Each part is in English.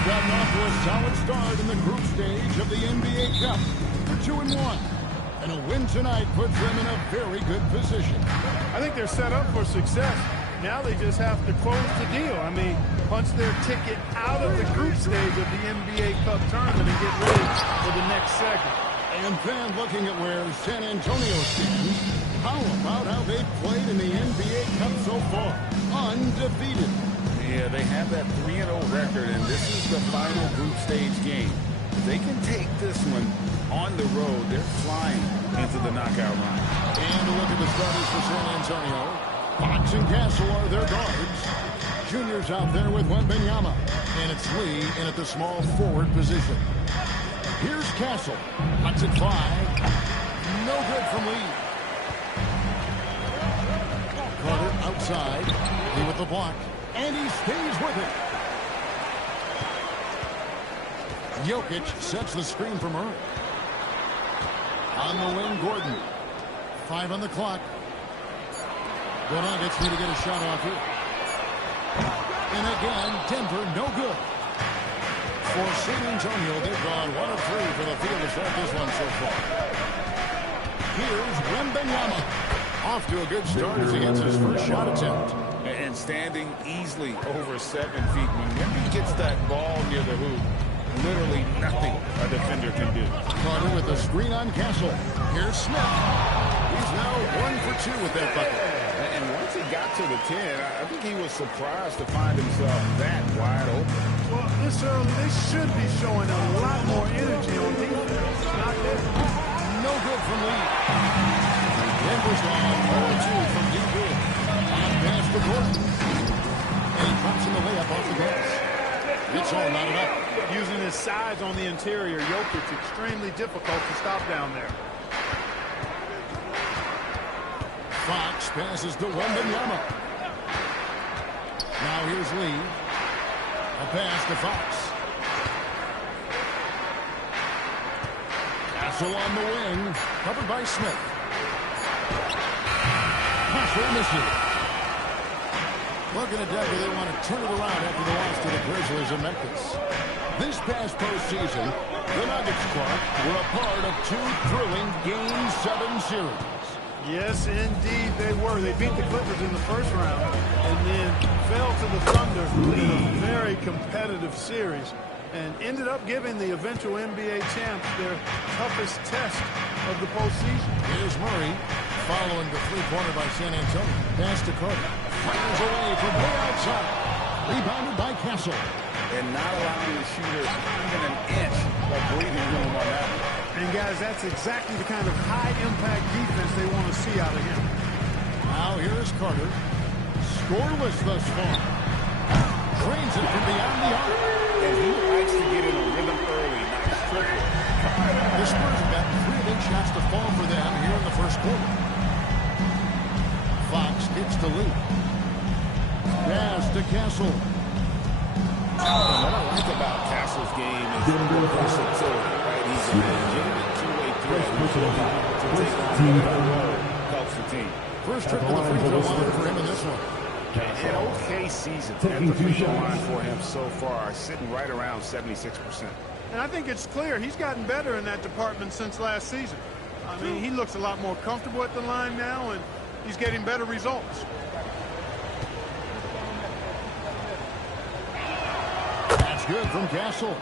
They've gotten off to a solid start in the group stage of the NBA Cup. They're 2-1. And a win tonight puts them in a very good position. I think they're set up for success. Now they just have to close the deal. I mean, punch their ticket out of the group stage of the NBA Cup tournament and get ready for the next segment. And then looking at where San Antonio stands, how about how they've played in the NBA Cup so far? Undefeated. Yeah, they have that 3-0 record, and this is the final group stage game. If they can take this one on the road, they're flying into the knockout round. And a look at the starters for San Antonio. Fox and Castle are their guards. Junior's out there with Wembanyama. And it's Lee in at the small forward position. Here's Castle. Cuts it 5. No good from Lee. Carter outside. Lee with the block. And he stays with it. Jokic sets the screen for Murray. On the wing, Gordon. 5 on the clock. The Nuggets need to get a shot off here. And again, Denver, no good. For San Antonio, they've gone 1 of 3 for the field to start this one so far. Here's Wembanyama. Off to a good start as he gets his first shot attempt. And standing easily over 7 feet. When Wemby gets that ball near the hoop, literally nothing a defender can do. Carter with the screen on Castle. Here's Smith. He's now 1 for 2 with that bucket. And once he got to the 10, I think he was surprised to find himself that wide open. Well, this early, they should be showing a lot more energy on defense. Not there. No good from Lee. Denver's gone 0-2 from deep in. On pass to Gordon. And he pops in the layup off the glass. It's all knotted up. Using his size on the interior, Jokic extremely difficult to stop down there. Fox passes to Wembanyama. Now here's Lee. A pass to Fox. Castle on the wing. Covered by Smith. Castle misses. Looking at Denver, they want to turn it around after the loss to the Grizzlies in Memphis. This past postseason, the Nuggets, Clark, were a part of 2 thrilling Game 7 series. Yes, indeed they were. They beat the Clippers in the first round and then fell to the Thunder in a very competitive series and ended up giving the eventual NBA champs their toughest test of the postseason. Here's Murray following the three-pointer by San Antonio. Pass to Carter. Fires away from way outside. Rebounded by Castle. And not allowing the shooter even an inch of breathing room on that one. And, guys, that's exactly the kind of high-impact defense they want to see out of him. Now here is Carter. Scoreless thus far. Drains it from beyond the arc. And he likes to get in a rhythm early, not strictly. The Spurs have got 3 big shots to fall for them here in the first quarter. Fox gets to Lee. Pass to Castle. What I like about Castle's game is the versatility, right? He's a legitimate two-way threat to take on the role, helps the team. First trip to the free throw line for him in this one. An okay season at the free throw line for him so far, sitting right around 76%. And I think it's clear he's gotten better in that department since last season. I mean, he looks a lot more comfortable at the line now, and he's getting better results. That's good from Castle.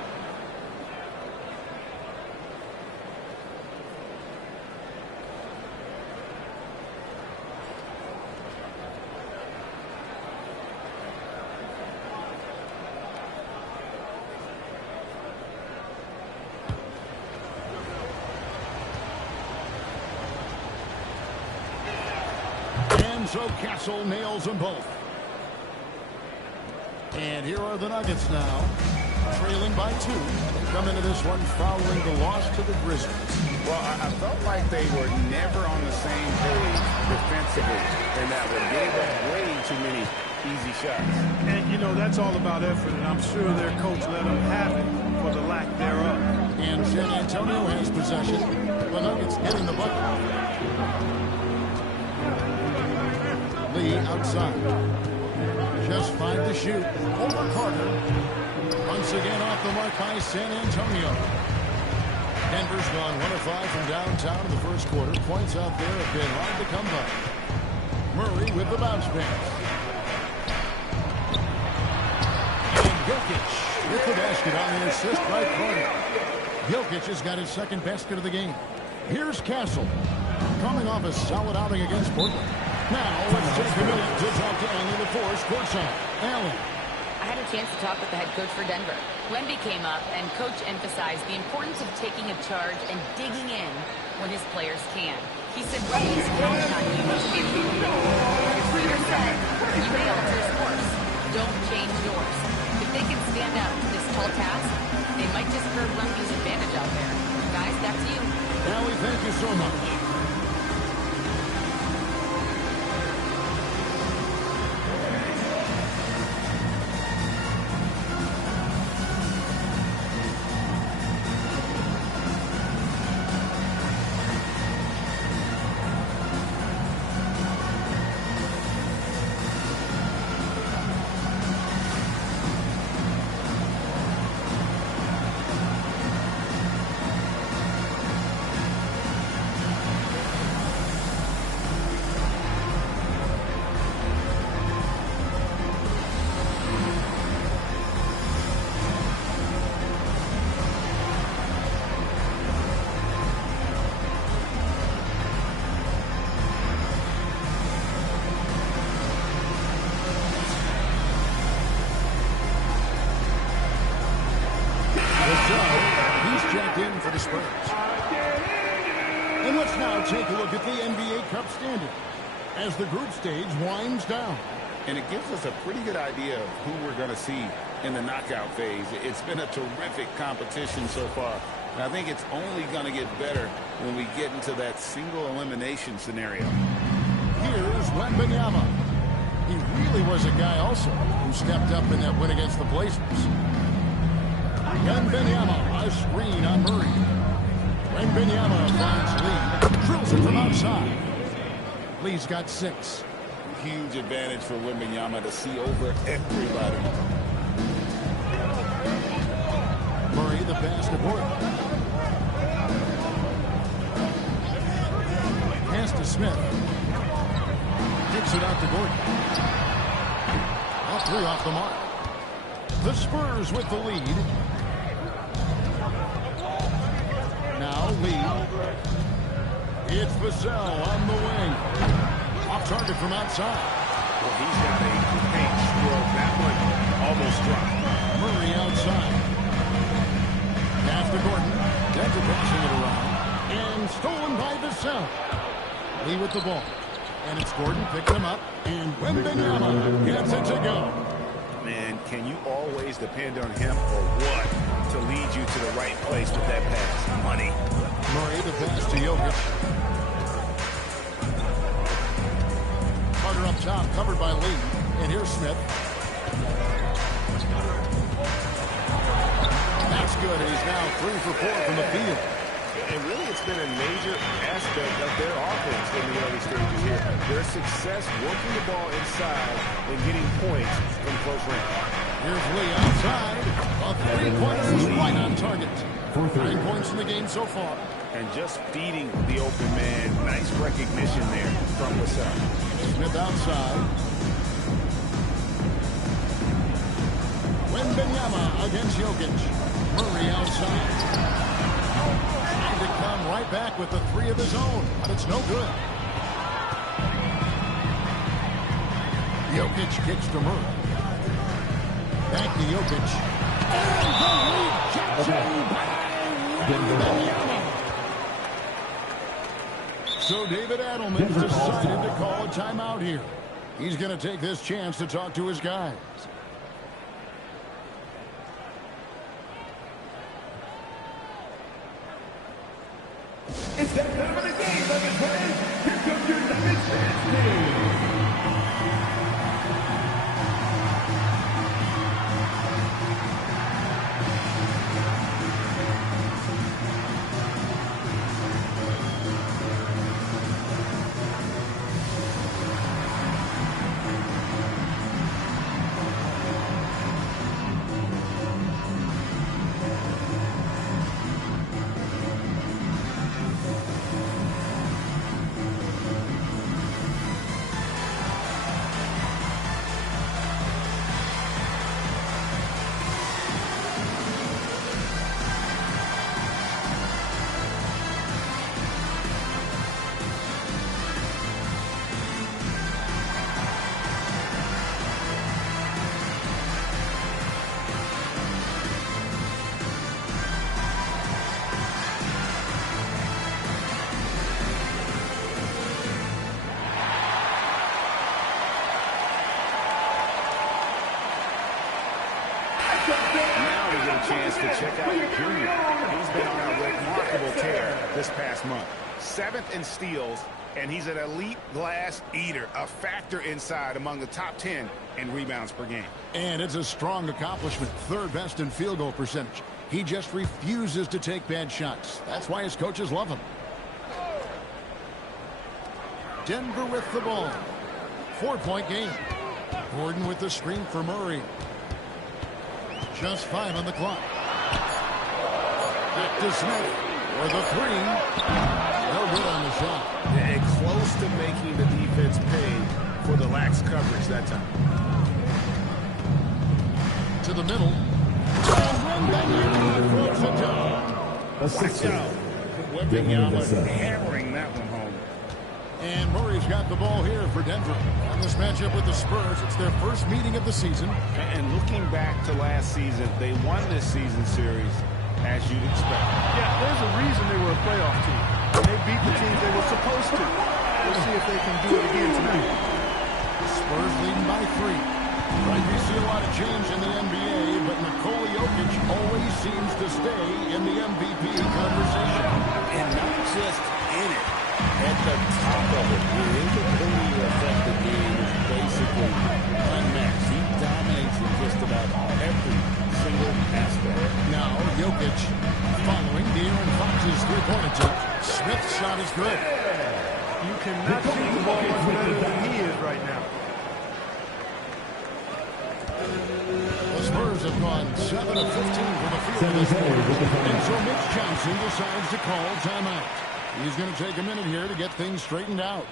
So Castle nails them both. And here are the Nuggets now, trailing by 2. Come into this one following the loss to the Grizzlies. Well, I felt like they were never on the same page defensively, and that would gave up way too many easy shots. And, you know, that's all about effort, and I'm sure their coach let them have it for the lack thereof. And San Antonio has possession. The Nuggets getting the bucket. Lee outside. Just 5 to shoot. Over Carter. Runs Once again off the mark by San Antonio. Denver's gone 1 of 5 from downtown in the first quarter. Points out there have been hard to come by. Murray with the bounce pass. And Jokic with the basket on the assist by Carter. Jokic has got his second basket of the game. Here's Castle, coming off a solid outing against Portland. Now let's take a minute to talk to Allen LaForce courtside. Allen. I had a chance to talk with the head coach for Denver. Wemby came up, and Coach emphasized the importance of taking a charge and digging in when his players can. He said Wemby's counting on you to be a His leader said, you may alter his course. Don't change yours. If they can stand up to this tall task, they might just curb Wemby's advantage out there. Guys, that's you. Allie, thank you so much. In for the Spurs. And let's now take a look at the NBA Cup standing as the group stage winds down. And it gives us a pretty good idea of who we're going to see in the knockout phase. It's been a terrific competition so far. And I think it's only going to get better when we get into that single elimination scenario. Here's Wembanyama. He really was a guy also who stepped up in that win against the Blazers. Wembanyama, a screen on Murray. Wembanyama finds Lee. Drills it from outside. Lee's got 6. Huge advantage for Wembanyama to see over everybody. Murray, the pass to Gordon. Pass to Smith. Kicks it out to Gordon. All 3 off the mark. The Spurs with the lead. Now Lee. It's Vassell on the wing. Off target from outside. Well, he's got a paint stroke. That one almost dropped. Murray outside. Pass to Gordon. Denver passing it around. And stolen by Vassell. Lee with the ball. And it's Gordon picking him up. And Wembanyama gets it to go. Man, can you always depend on him or what to lead you to the right place with that pass? Money. Murray, the pass to Jokic. Carter up top, covered by Lee. And here's Smith. That's good. He's now 3 for 4 from the field. And really, it's been a major aspect of their offense in the early stages here. Their success working the ball inside and getting points from close range. Here's Lee outside. A 3-pointer is right on target. 9 points in the game so far. And just feeding the open man. Nice recognition there from Vassell. Smith outside. Wembanyama against Jokic. Murray outside. Trying to come right back with the 3 of his own, but it's no good. Jokic kicks to Murray. Back to Jokic. And the rejection by Wembanyama. So David Adelman's decided to call a timeout here. He's going to take this chance to talk to his guys. It's that time of the game, my friends. Here comes your next team. Now we get a chance to check out Junior. He's been on a remarkable tear this past month. 7th in steals, and he's an elite glass eater, a factor inside among the top 10 in rebounds per game. And it's a strong accomplishment, 3rd best in field goal percentage. He just refuses to take bad shots. That's why his coaches love him. Denver with the ball. 4-point game. Gordon with the screen for Murray. Just 5 on the clock. Back to Smith for the 3. No good on the shot. And close to making the defense pay for the lax coverage that time. To the middle. Throws it down. Watch out. Wembanyama hammering that one home. And Murray's got the ball here for Denver. On this matchup with the Spurs, it's their first meeting of the season. And looking back to last season, they won this season series as you'd expect. Yeah, there's a reason they were a playoff team. They beat the teams they were supposed to. We'll see if they can do it again tonight. Spurs leading by 3. Right, we see a lot of change in the NBA, but Nikola Jokic always seems to stay in the MVP conversation. And not just in it, at the top of it. His ability to affect the game is basically unmatched. He dominates in just about every single aspect. Now, Jokic following De'Aaron Fox's three-point attempt. Smith's shot is good. You cannot shoot the ball much better than he is right now. The Spurs have gone 7 of 15 from the field this quarter. And so Mitch Johnson decides to call timeout. He's going to take a minute here to get things straightened out.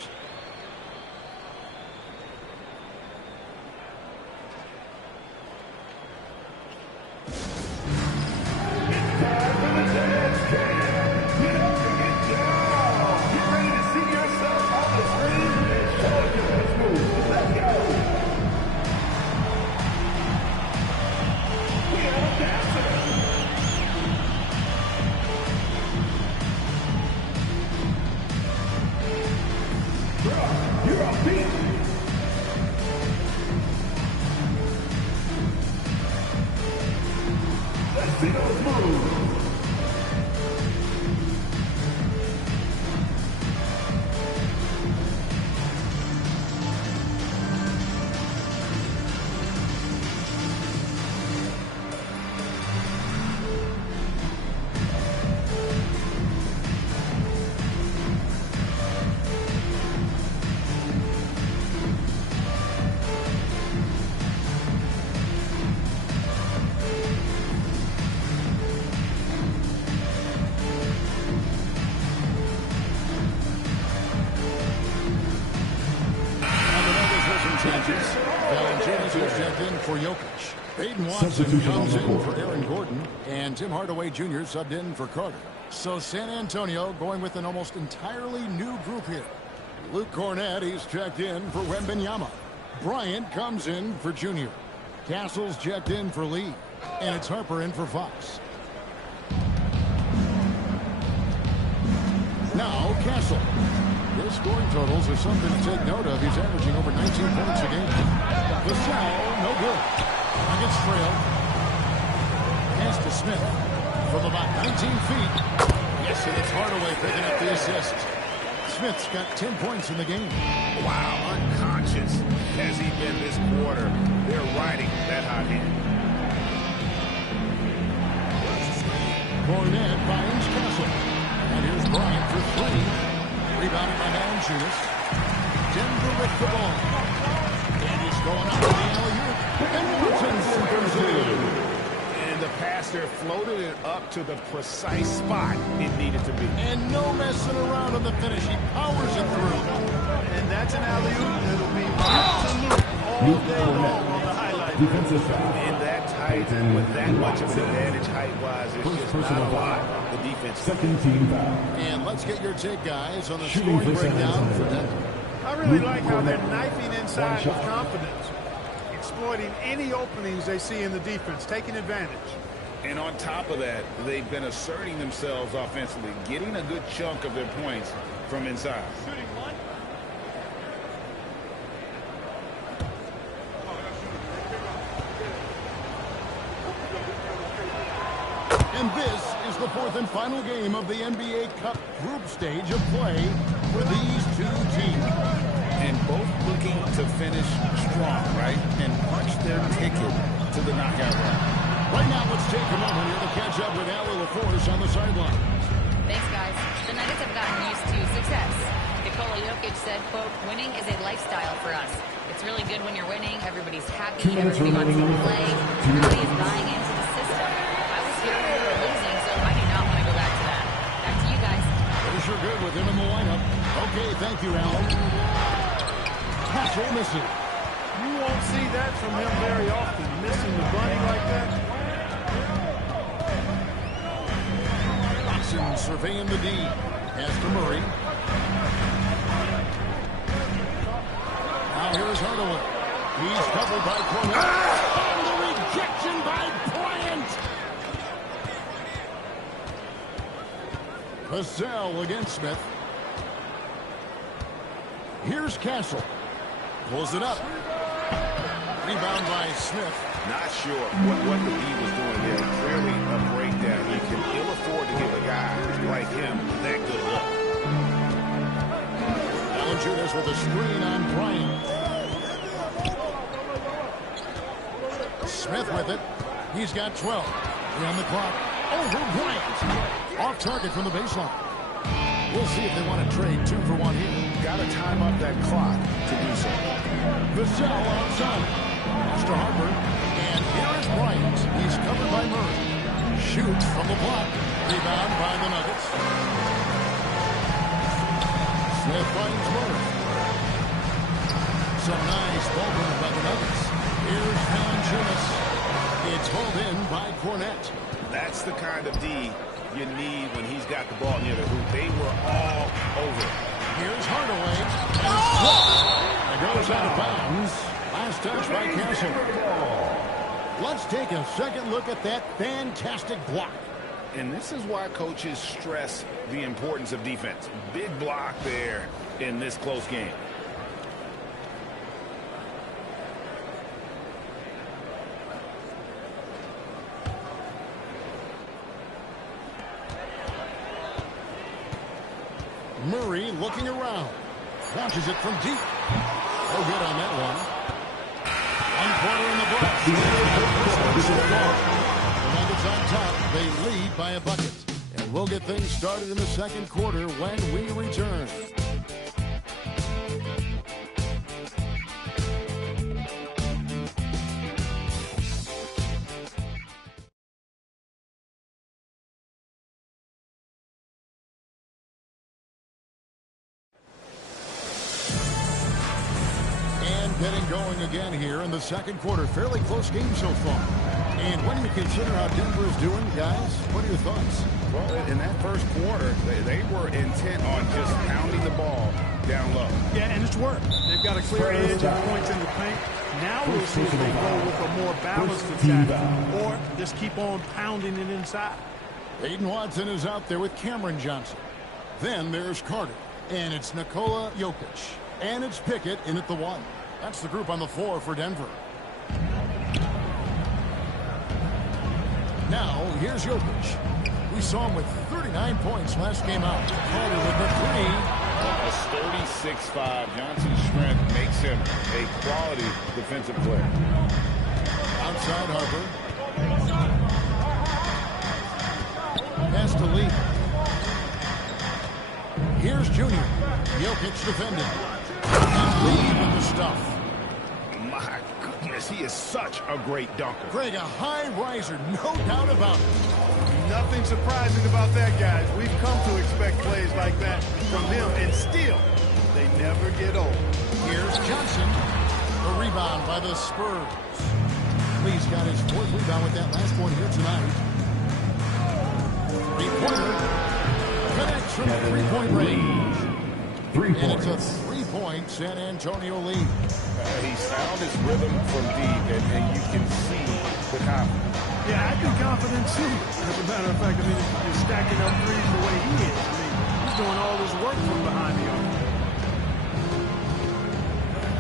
For Jokic. Aiden Watson comes in for Aaron Gordon, and Tim Hardaway Jr. subbed in for Carter. So San Antonio going with an almost entirely new group here. Luke Cornett, he's checked in for Wembanyama. Bryant comes in for Jr. Castle's checked in for Lee, and it's Harper in for Fox. Now Castle. His scoring totals are something to take note of. He's averaging over 19 points a game. The foul, no good. Against Trail. Pass to Smith from about 19 feet. Yes, and it's Hardaway picking up the assist. Smith's got 10 points in the game. Wow, unconscious has he been this quarter. They're riding that hot hand. Cornett finds Castle. And here's Bryant for 3. Rebounded by Valanciunas. Denver with the ball. And he's going up to the alley-oop. And Watson centers it. And the passer floated it up to the precise spot it needed to be. And no messing around on the finish. He powers it through. And that's an alley-oop that'll be absolute all day long on the highlight. Defensive foul. And that tight, with that much of an advantage height-wise, it's just not a lot. The defense. Second team foul. And let's get your take, guys, on the Shooting scoring for San breakdown for Antonio. Denver. I really like how they're knifing inside with confidence, exploiting any openings they see in the defense, taking advantage. And on top of that, they've been asserting themselves offensively, getting a good chunk of their points from inside. Shooting one. And this is the fourth and final game of the NBA Cup group stage of play for these two teams. And both looking to finish strong, right? And punch their ticket to the knockout round. Right now, let's take a moment here to catch up with Allie LaForce on the sideline. Thanks, guys. The Nuggets have gotten used to success. Nikola Jokic said, quote, winning is a lifestyle for us. It's really good when you're winning. Everybody's happy. Everybody wants to play. Everybody is buying into the system. I was here when we were losing, so I do not want to go back to that. Back to you guys. They're sure good with him in the lineup. Okay, thank you, Al. Castle missing. You won't see that from him very often, missing the bunny like that. Watson surveying the D. Pass to Murray. Now here's Hardaway. He's covered by Cornette. And the rejection by Bryant. Vassell against Smith. Here's Castle. Pulls it up. Rebound by Smith. Not sure what the D was doing there. Clearly a breakdown. You can ill afford to give a guy like him that good look. Valanciunas with a screen on Bryant. Smith with it. He's got 12. 3 on the clock. Over Bryant. Off target from the baseline. We'll see if they want to trade 2 for 1 here. Got to time up that clock to do so. Vassell outside. Pass to Harper. And here is Bryant. He's covered by Murray. Shoots from the block. Rebound by the Nuggets. Smith finds Murray. Some nice ball movement by the Nuggets. Here's Valanciunas. It's hauled in by Cornette. That's the kind of D you need when he's got the ball near the hoop. They were all over it. Here's Hardaway. And it's blocked. It goes out of bounds. Last touch by Castle. Let's take a second look at that fantastic block. And this is why coaches stress the importance of defense. Big block there in this close game. Murray looking around. Launches it from deep. No good on that one. 1 quarter in the books. The Nuggets on top. They lead by a bucket. And we'll get things started in the second quarter when we return. Getting going again here in the second quarter. Fairly close game so far. And when you consider how Denver is doing, guys, what are your thoughts? Well, in that first quarter, they were intent on just pounding the ball down low. Yeah, and it's worked. They've got a clear edge of points in the paint. Now we'll see if they go with a more balanced attack or just keep on pounding it inside. Aiden Watson is out there with Cameron Johnson. Then there's Carter. And it's Nikola Jokic. And it's Pickett in at the 1. That's the group on the floor for Denver. Now, here's Jokic. We saw him with 39 points last game out. Carter with the 3. A sturdy 6'5". Johnson's strength makes him a quality defensive player. Outside Harper. Pass to Lee. Here's Junior. Jokic defending. And Lee with the stuff. My goodness, he is such a great dunker. Greg, a high riser, no doubt about it. Nothing surprising about that, guys. We've come to expect plays like that from him, and still, they never get old. Here's Johnson. A rebound by the Spurs. Lee's got his 4th rebound with that last one here tonight. Three-pointer. Connects from three-point range. 3 points. And it's a 3-point San Antonio lead. He's found his rhythm from deep, and you can see the confidence. Yeah, I'd be confident too. As a matter of fact, I mean, he's stacking up threes the way he is. I mean, he's doing all this work from behind the arc.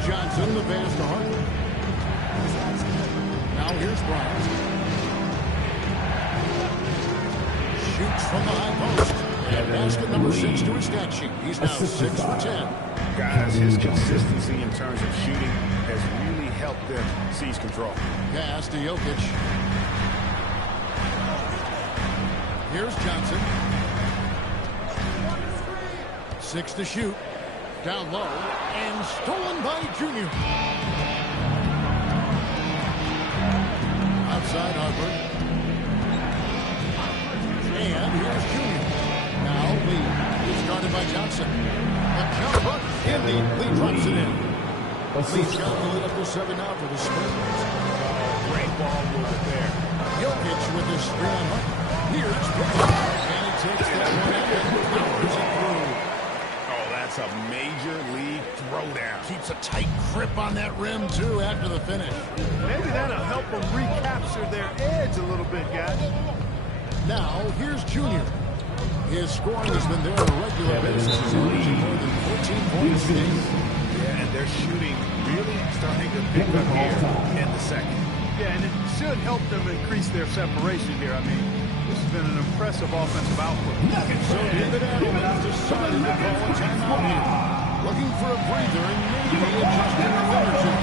Johnson, the pass to Harper. Now here's Bryant. from the high post. And basket number 6 to his stat sheet. He's now 6 for 10. Guys, his consistency in terms of shooting has really helped them seize control. Pass to Jokic. Here's Johnson. 6 to shoot. Down low. And stolen by Junior. Outside Harper. And here's Junior. Now Lee is guarded by Johnson. A jumper. Indeed, Lee drops it in. Lee's got the lead up to 7 now for the Spurs. Great ball movement there. Jokic with his 3 on Harper. Here's Pickett. And he takes that one out and powers it through. Oh, that's a major league throwdown. Keeps a tight grip on that rim, too, after the finish. Maybe that'll help them recapture their edge a little bit, guys. Now, here's Junior. His scoring has been there on a regular basis. He's averaging more than 14 points a game. Yeah, and their shooting really starting to pick up here in the second. Yeah, and it should help them increase their separation here. I mean, this has been an impressive offensive output. So David Adelman decided to call a timeout here. Looking for a breather and maybe adjusting a thing or two.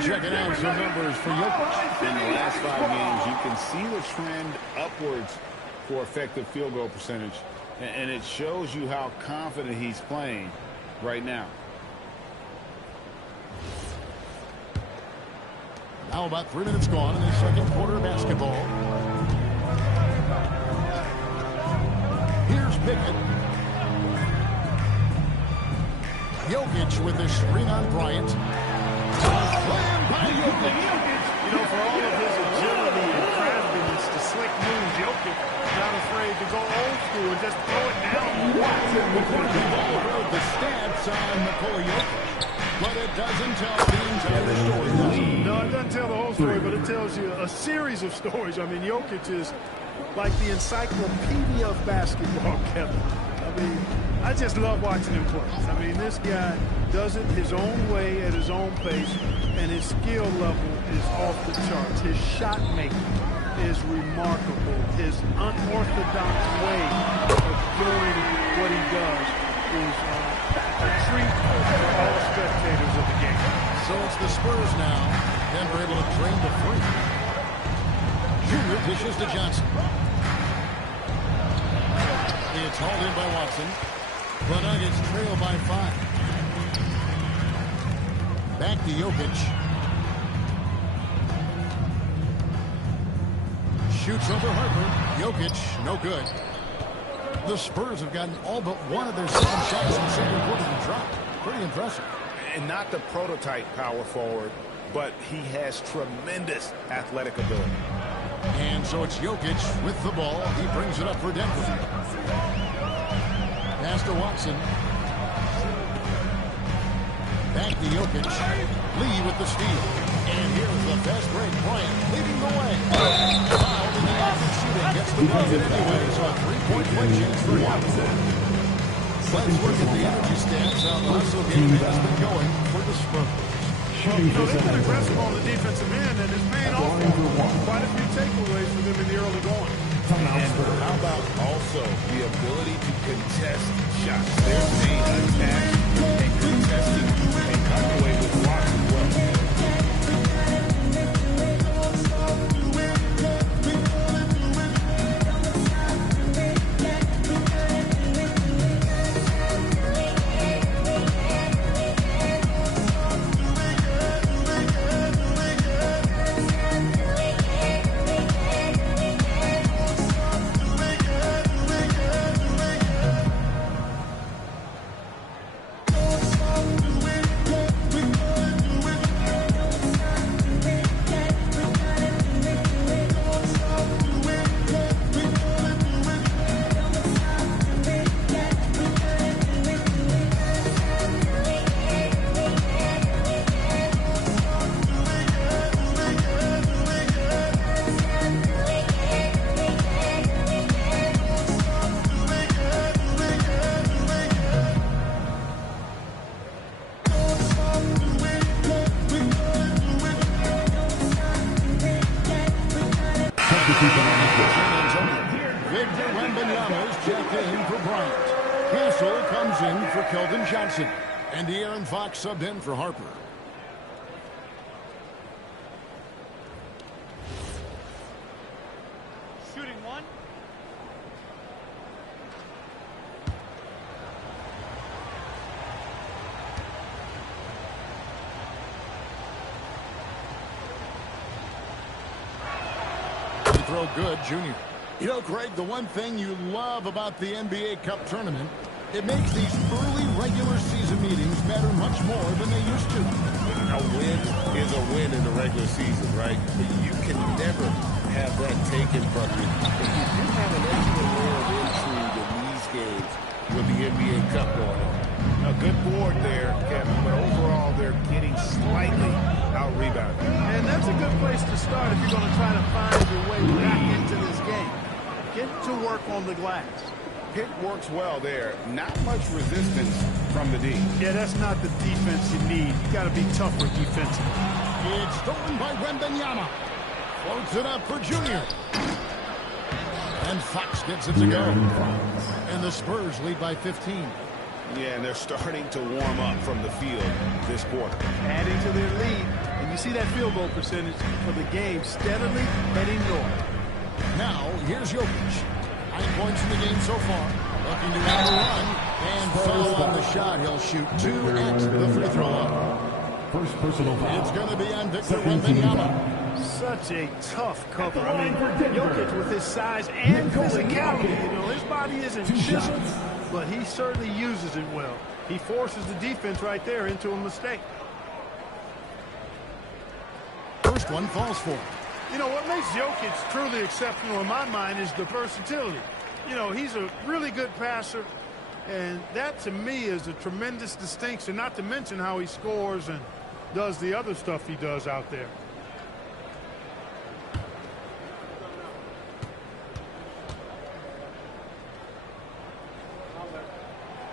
Checking out some numbers for Jokic. In the last 5 games, you can see the trend upwards for effective field goal percentage. And it shows you how confident he's playing right now. Now about 3 minutes gone in the second quarter of basketball. Here's Pickett. Jokic with the screen on Bryant. Slam by Jokic. You know, for all of his agility and craftiness, the slick moves, Jokic not afraid to go old school and just throw it down. We've all heard the stats on Nikola Jokic, but it doesn't tell the entire story, does it? No, it doesn't tell the whole story, but it tells you a series of stories. I mean, Jokic is like the encyclopedia of basketball, Kevin. I mean, I just love watching him play. I mean, this guy does it his own way at his own pace, and his skill level is off the charts. His shot making is remarkable. His unorthodox way of doing what he does is a treat for all spectators of the game. So it's the Spurs now. Denver able to drain the free. Junior dishes to Johnson. It's hauled in by Watson. The Nuggets trail by 5. Back to Jokic. Shoots over Harper. Jokic, no good. The Spurs have gotten all but one of their 7 shots in the second quarter to drop. Pretty impressive. And not the prototype power forward, but he has tremendous athletic ability. And so it's Jokic with the ball. He brings it up for Denver. Pass to Watson. Back to Jokic. Lee with the steal. And here's the fast break. Bryant leading the way. Fouled in the act of shooting. Gets the bucket anyway. So a 3-point play chance for Watson. Let's look at the energy stats. How the hustle game has been going for the Spurs. You know, they've been aggressive on the defensive end, and it's paying off for them. Quite a few takeaways for them in the early going. And how about also the ability to contest shots? They're being attacked and contesting and come away with blocks as well. San Antonio. Victor Wembanyama is checked in for Bryant. Castle comes in for Keldon Johnson. And De'Aaron Fox subbed in for Harper. Shooting one. Throw good, Junior. You know, Craig, the one thing you love about the NBA Cup tournament, it makes these early regular season meetings matter much more than they used to. A win is a win in the regular season, right? You can never have that taken from you. But you do have an extra layer of intrigue in these games with the NBA Cup going on. A good board there, Kevin, but overall they're getting slightly out-rebounded. And that's a good place to start if you're going to try to find your way back into this game. Get to work on the glass. Pitt works well there. Not much resistance from the D. Yeah, that's not the defense you need. You got to be tougher defensively. It's stolen by Wembanyama. Floats it up for Junior. And Fox gets it to go. And the Spurs lead by 15. Yeah, and they're starting to warm up from the field this quarter. Adding to their lead. And you see that field goal percentage for the game steadily heading north. Now, here's Jokic. 9 points in the game so far. Looking to end the run. And foul on the shot. He'll shoot 2 at the free throw line. First personal foul. It's going to be on Victor Wembanyama. Such a tough cover. I mean, Jokic with his size and physicality. You know, his body isn't chiseled, but he certainly uses it well. He forces the defense right there into a mistake. First one falls for him. You know, what makes Jokic truly exceptional in my mind is the versatility. You know, he's a really good passer, and that to me is a tremendous distinction, not to mention how he scores and does the other stuff he does out there.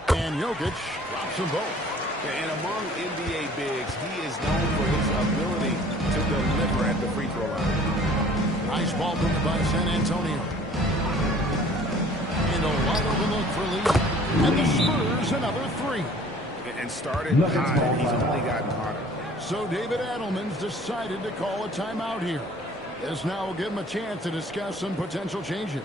And Jokic drops them both. And among NBA bigs, he is known for his ability to deliver at the free throw line. Nice ball movement by San Antonio. And a wide open look for Lee. And the Spurs another 3. And started high, and he's only gotten hotter. So David Adelman's decided to call a timeout here. This now will give him a chance to discuss some potential changes.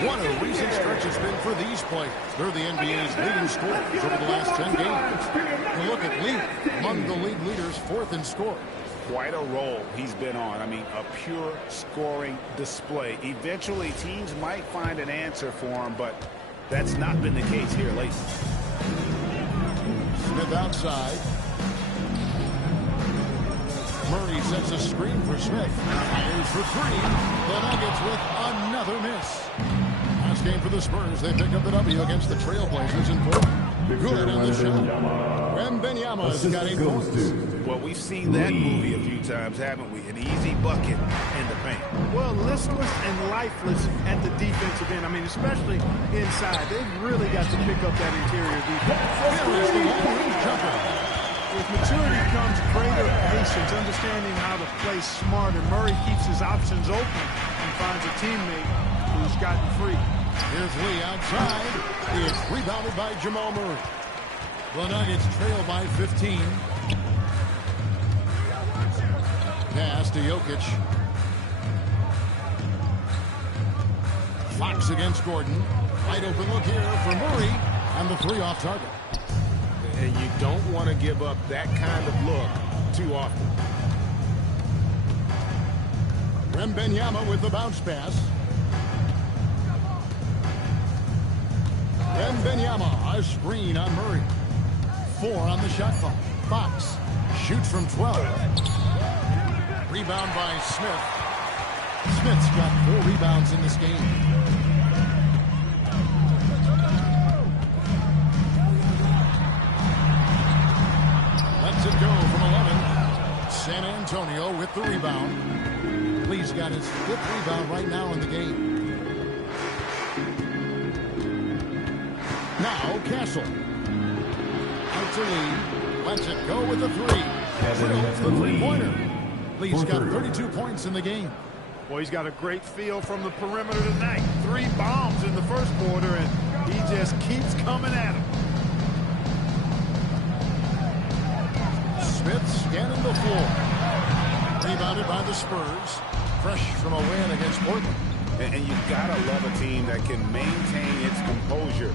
What a recent stretch it's been for these players. They're the NBA's leading scorers over the last 10 games. And look at Lee, among the league leaders, 4th in scoring. Quite a role he's been on. I mean, a pure scoring display. Eventually, teams might find an answer for him, but that's not been the case here lately. Smith outside. Murray sets a screen for Smith. Fires for 3. The Nuggets with another miss. Last game for the Spurs. They pick up the W against the Trailblazers in Portland. Good on the shot. Wembanyama's got 8 points. Well, we've seen that movie a few times, haven't we? An easy bucket in the paint. Well, listless and lifeless at the defensive end. I mean, especially inside. They've really got to pick up that interior defense. Here is the long-range jumper. With maturity comes greater patience, understanding how to play smarter. Murray keeps his options open and finds a teammate who's gotten free. Here's Lee outside. It's rebounded by Jamal Murray. The Nuggets trail by 15. Pass to Jokic. Fox against Gordon. Wide open look here for Murray. And the three off target. And you don't want to give up that kind of look too often. Wembanyama with the bounce pass. Wembanyama, a screen on Murray. 4 on the shot clock. Fox shoots from 12. Rebound by Smith. Smith's got 4 rebounds in this game. Lets it go from 11. San Antonio with the rebound. Lee's got his 5th rebound right now in the game. Now Castle. Out to Lee. Lets it go with the 3. Drills the 3-pointer. Lee's got 32 points in the game. Well, he's got a great feel from the perimeter tonight. 3 bombs in the first quarter, and he just keeps coming at him. Smith scanning the floor. Rebounded by the Spurs. Fresh from a win against Portland. And you've got to love a team that can maintain its composure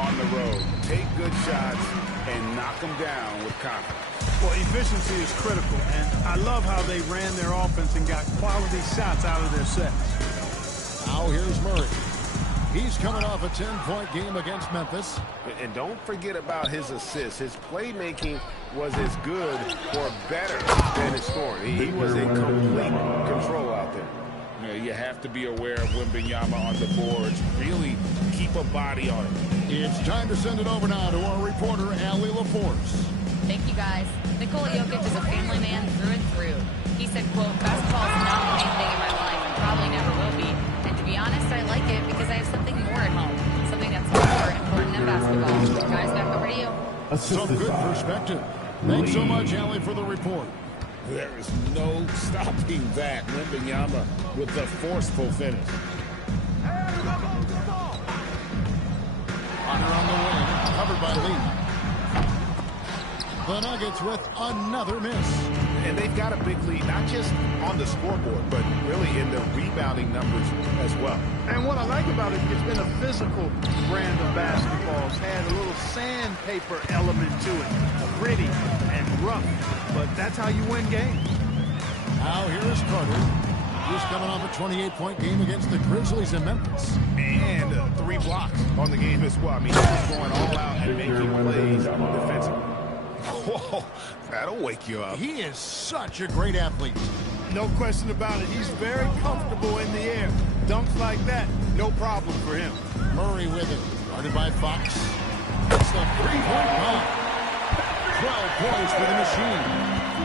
on the road. Take good shots and knock them down with confidence. Well, efficiency is critical, and I love how they ran their offense and got quality shots out of their sets. Now here's Murray. He's coming off a 10-point game against Memphis. And don't forget about his assists. His playmaking was as good or better than his scoring. He was in complete control out there. You have to be aware of Wembanyama on the boards. Really keep a body on him. It's time to send it over now to our reporter, Allie LaForce. Thank you, guys. Nikola Jokic is a family man through and through. He said, quote, basketball is not the main thing in my life and probably never will be. And to be honest, I like it because I have something more at home. Something that's more important than basketball. Guys, back over to you. Some good perspective. Thanks so much, Allie, for the report. There is no stopping that. Wembanyama with the forceful finish. Hunter on the wing, covered by Lee. The Nuggets with another miss. And they've got a big lead, not just on the scoreboard, but really in the rebounding numbers as well. And what I like about it, it's been a physical brand of basketball. It's had a little sandpaper element to it, gritty and rough. But that's how you win games. Now here is Carter. He's coming off a 28-point game against the Grizzlies in Memphis. And 3 blocks on the game as well. I mean, he's going all out and making plays defensively. Whoa, that'll wake you up. He is such a great athlete. No question about it. He's very comfortable in the air. Dunks like that, no problem for him. Murray with it. Guarded by Fox. It's the 3-point bomb. 12 points for the machine.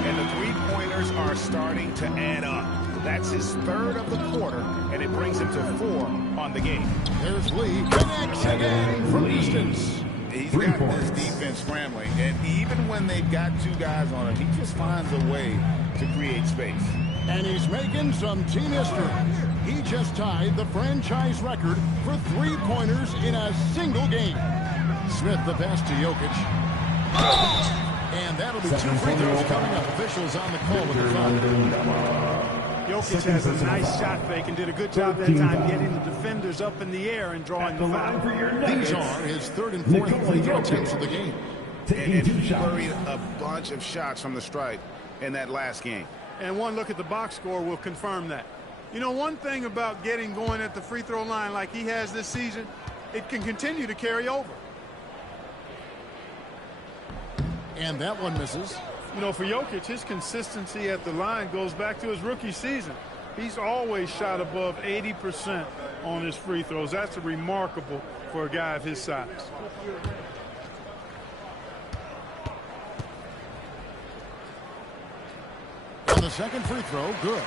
And the 3-pointers are starting to add up. That's his 3rd of the quarter, and it brings him to 4 on the game. There's Lee. Connects again from distance. He's got this defense scrambling, and even when they've got 2 guys on him, he just finds a way to create space. And he's making some team history. He just tied the franchise record for 3-pointers in a single game. Smith the pass to Jokic. And that'll be 2 free throws coming up. Officials on the call with the foul. Jokic has a nice shot fake and did a good job that time getting the defenders up in the air and drawing the foul. These are his 3rd and 4th free throw attempts of the game. And he buried a bunch of shots from the stripe in that last game. And one look at the box score will confirm that. You know, one thing about getting going at the free throw line like he has this season, it can continue to carry over. And that one misses. You know, for Jokic, his consistency at the line goes back to his rookie season. He's always shot above 80% on his free throws. That's remarkable for a guy of his size. On the second free throw, good.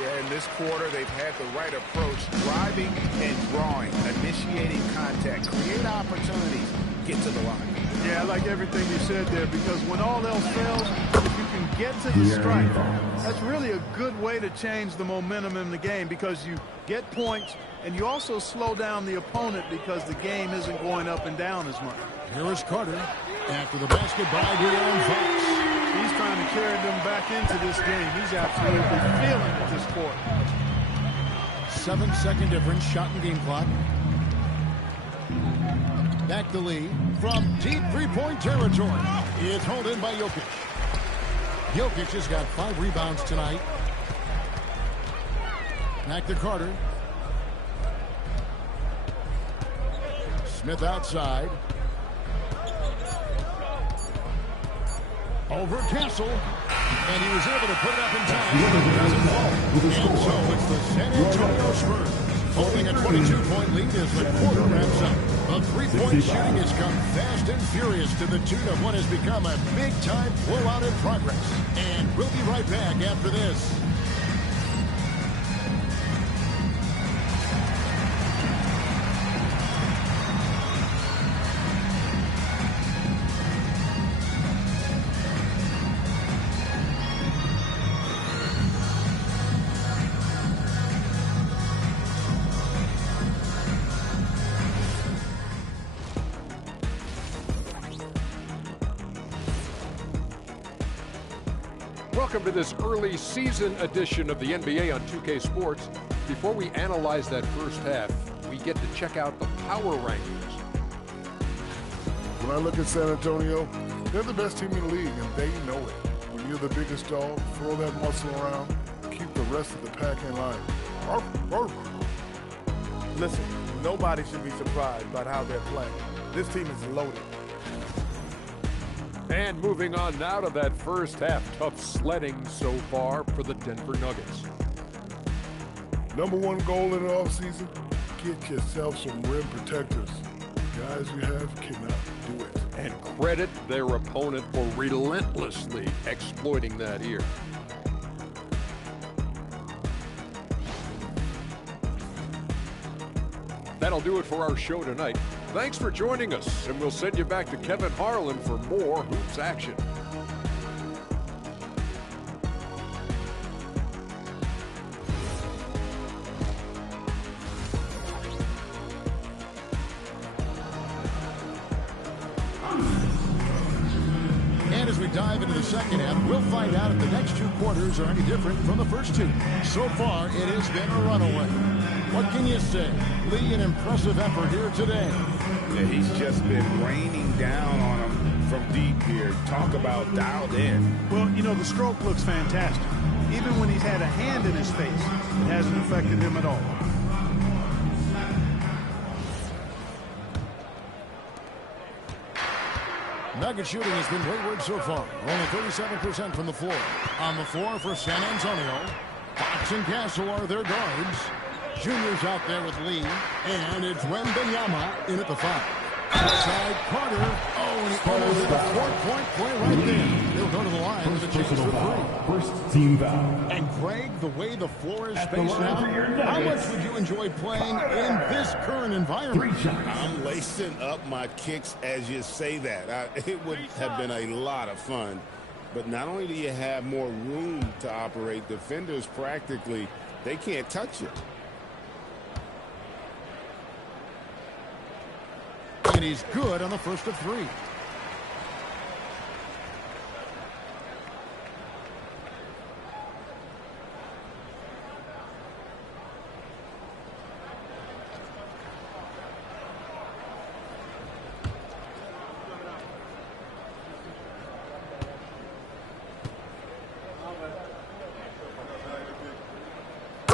Yeah, in this quarter, they've had the right approach, driving and drawing, initiating contact, create opportunities, get to the line. Yeah, I like everything you said there, because when all else fails, if you can get to the strike, that's really a good way to change the momentum in the game, because you get points and you also slow down the opponent because the game isn't going up and down as much. Here is Carter after the basket by De'Aaron Fox. He's trying to carry them back into this game. He's absolutely feeling it this quarter. 7-second difference, shot and game clock. Back to Lee from deep three-point territory. It's held in by Jokic. Jokic has got 5 rebounds tonight. Back to Carter. Smith outside. Over Castle. And he was able to put it up in time. It doesn't fall. And so it's the San Antonio Spurs holding a 22-point lead as the quarter wraps up. The three-point shooting has come fast and furious to the tune of what has become a big-time blowout in progress. And we'll be right back after this. Welcome to this early season edition of the NBA on 2K Sports. Before we analyze that first half, we get to check out the power rankings. When I look at San Antonio, they're the best team in the league, and they know it. When you're the biggest dog, throw that muscle around, keep the rest of the pack in line. Arf, arf. Listen, nobody should be surprised by how they're playing. This team is loaded. And moving on now to that first half, tough sledding so far for the Denver Nuggets. Number one goal in the offseason, get yourself some rim protectors. Guys you have cannot do it. And credit their opponent for relentlessly exploiting that here. That'll do it for our show tonight. Thanks for joining us, and we'll send you back to Kevin Harlan for more Hoops action. And as we dive into the second half, we'll find out if the next 2 quarters are any different from the first 2. So far, it has been a runaway. What can you say? Lee, an impressive effort here today. Yeah, he's just been raining down on him from deep here. Talk about dialed in. Well, you know, the stroke looks fantastic. Even when he's had a hand in his face, it hasn't affected him at all. Nugget shooting has been wayward so far. Only 37% from the floor. On the floor for San Antonio, Fox and Castle are their guards. Junior's out there with Lee, and it's Wembanyama in at the 5. Outside Carter. Oh, and he almost did a 4-point play right there. He'll go to the line with a chance for 3. First team foul. And Greg, the way the floor is spaced now, how much would you enjoy playing in this current environment? I'm lacing up my kicks as you say that. It would have been a lot of fun. But not only do you have more room to operate, defenders practically, they can't touch you. And he's good on the first of 3.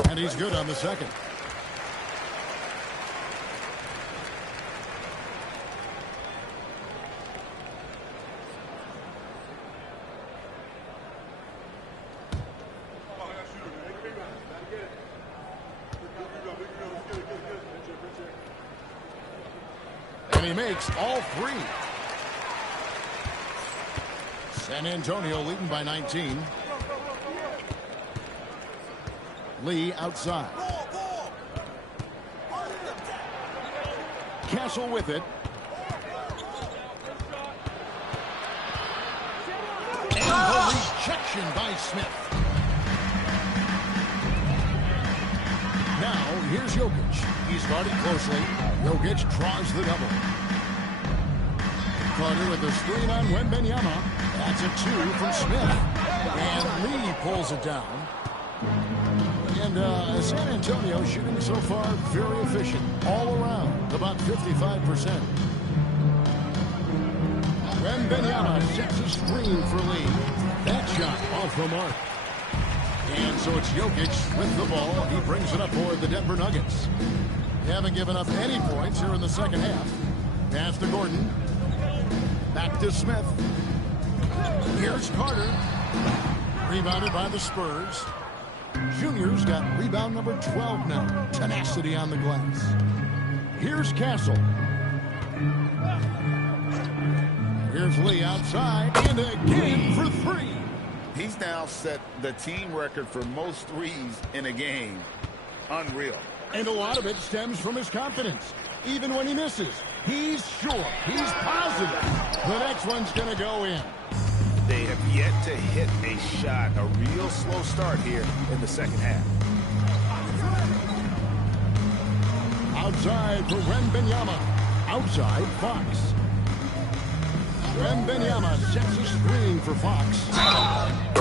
And he's good on the second. And he makes all 3. San Antonio leading by 19. Lee outside. Castle with it. Rejection by Smith. Now, here's Jokic. He's guarded closely. Jokic draws the double. Carter with the screen on Wembanyama. That's a 2 from Smith. And Lee pulls it down. And San Antonio shooting so far very efficient. All around, about 55%. Wembanyama sets a screen for Lee. That shot off the mark. And so it's Jokic with the ball. He brings it up for the Denver Nuggets. They haven't given up any points here in the second half. Pass to Gordon. Back to Smith. Here's Carter. Rebounded by the Spurs. Junior's got rebound number 12 now. Tenacity on the glass. Here's Castle. Here's Lee outside. And again for 3. He's now set the team record for most threes in a game. Unreal. And a lot of it stems from his confidence. Even when he misses, he's sure, he's positive the next one's going to go in. They have yet to hit a shot, a real slow start here in the second half. Outside for Wembanyama. Outside, Fox. Wembanyama sets a screen for Fox.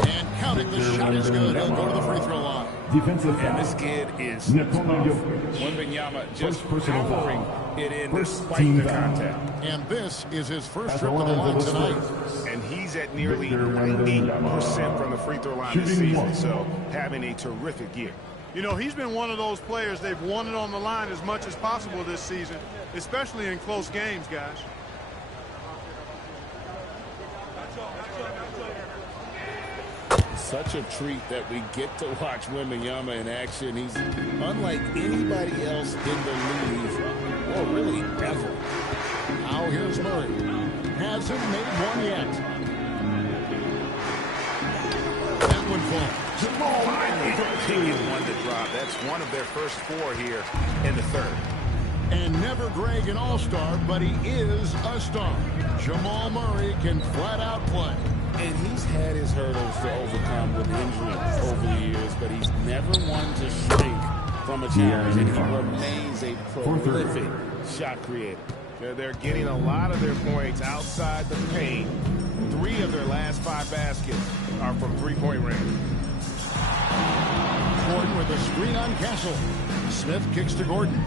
And count it, the shot is good. He'll go to the free throw line. Defensive foul. And this kid is Wembanyama just powering it in despite the contact. And this is his first trip to the line tonight. And he's at nearly 90% from the free throw line this season, so having a terrific year. You know, he's been one of those players they've wanted on the line as much as possible this season, especially in close games, guys. Such a treat that we get to watch Wembanyama in action. He's unlike anybody else in the league, or really ever. Now here's Murray. Hasn't made one yet. That one falls. Finally, picking one to drop. That's one of their first 4 here in the third. And never Greg an all-star, but he is a star. Jamal Murray can flat out play. And he's had his hurdles to overcome with injury over the years, but he's never one to shrink from a challenge, and he remains a prolific shot creator. They're getting a lot of their points outside the paint. 3 of their last 5 baskets are from three-point range. Gordon with a screen on Castle. Smith kicks to Gordon.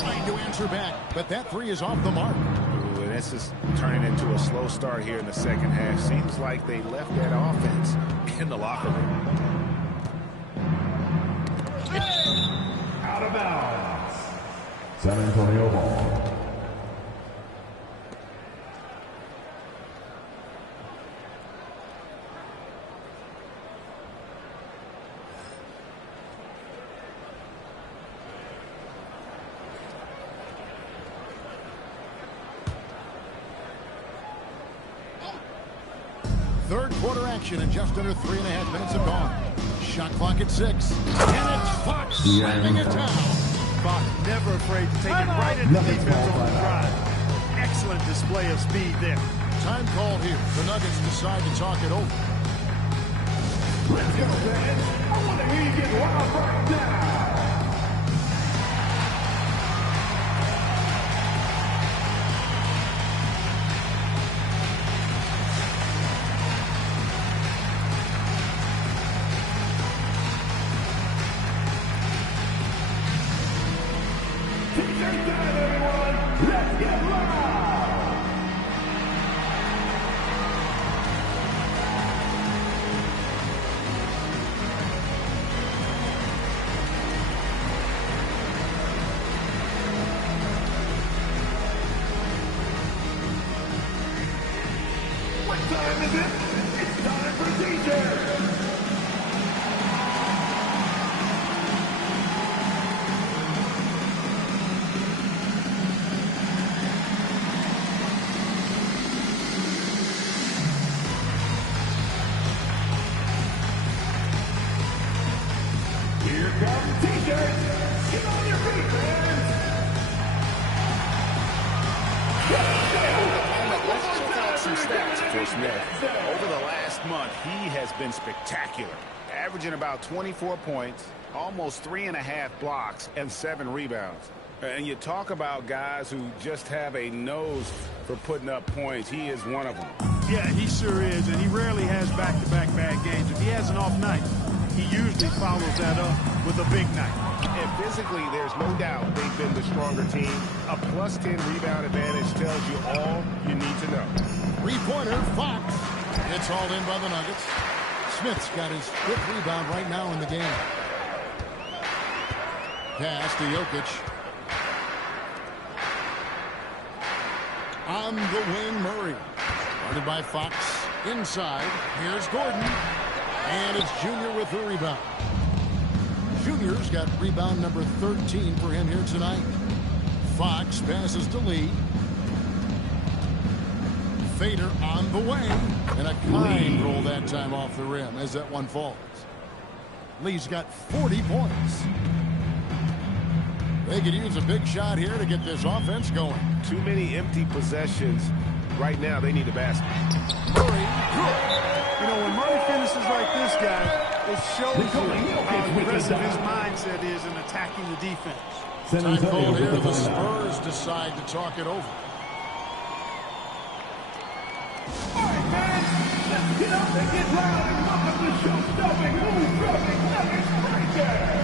Trying to answer back, but that 3 is off the mark. Ooh, and this is turning into a slow start here in the second half. Seems like they left that offense in the locker room. Out of bounds. San Antonio ball. Third quarter action and just under 3.5 minutes have gone. Shot clock at 6. And it's Fox slamming it down. Fox never afraid to take it right into defense on the drive. Excellent display of speed there. Time call here. The Nuggets decide to talk it over. Let's go, fans. I want to hear you get wild right now. Time is it? It's time for T-shirts. Here come T-shirts. Get on your feet, fans. Let's check out some stats for Smith. Over the last This month, he has been spectacular, averaging about 24 points, almost 3.5 blocks, and 7 rebounds. And you talk about guys who just have a nose for putting up points. He is one of them. Yeah, he sure is, and he rarely has back-to-back bad games. If he has an off night, he usually follows that up with a big night. And physically, there's no doubt they've been the stronger team. A +10 rebound advantage tells you all you need to know. Three-pointer, Fox. It's hauled in by the Nuggets. Smith's got his 5th rebound right now in the game. Pass to Jokic. On the wing, Murray. Guarded by Fox. Inside. Here's Gordon. And it's Junior with the rebound. Junior's got rebound number 13 for him here tonight. Fox passes to Lee. Fader on the way. And a kind roll that time off the rim as that one falls. Lee's got 40 points. They could use a big shot here to get this offense going. Too many empty possessions. Right now, they need a basket. Murray. You know, when Murray finishes like this guy, it shows you how aggressive his mindset is in attacking the defense. Time called here. The Spurs decide to talk it over. All right, man. Let's get up and get loud and welcome the show-stopping, move-dropping Nuggets breaker.